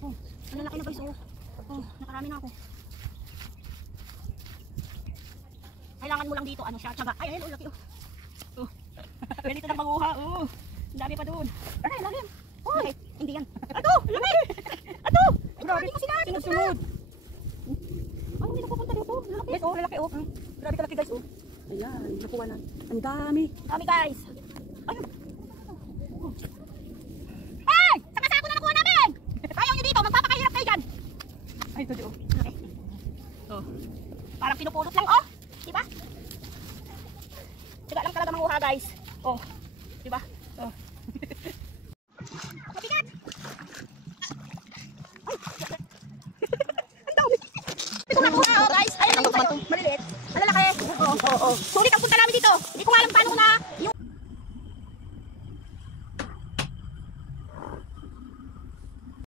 Oh, ang lalaki na guys, oh. Oh, nakarami na ako. Kailangan mo lang dito, ano siya, tiyaga. Ay, ayun, oh, laki, oh. Oh. Pwede ito lang manguha, oh. Ang dami pa doon. Ay, lalim. Oh, okay. Hindi yan. Ato, laki. Ato. Grabe mo sila. Sunod-sunod. Ay, hindi napupunta dito. Lalaki. Yes, oh, lalaki, oh. Grabe kalaki guys, oh. Ayan, nakuha na. Ang dami. Dami guys. Ayun. Ay! Saka sako na nakuha namin! Ayaw nyo dito, magpapakahirap kayo dyan. Ay, ito oh. Okay. Oh. Parang pinupulot lang, oh. Diba? Tiga lang talaga manguha guys. Oh. Diba? Oh. Mabigat! Ay! Ang dami! Ito nakuha, oh guys. Ayan na yung sa'yo. Maliliit. Malalaki. Oh, oh, oh. Sulit ang punta namin dito. Hindi ko nga alam paano ko na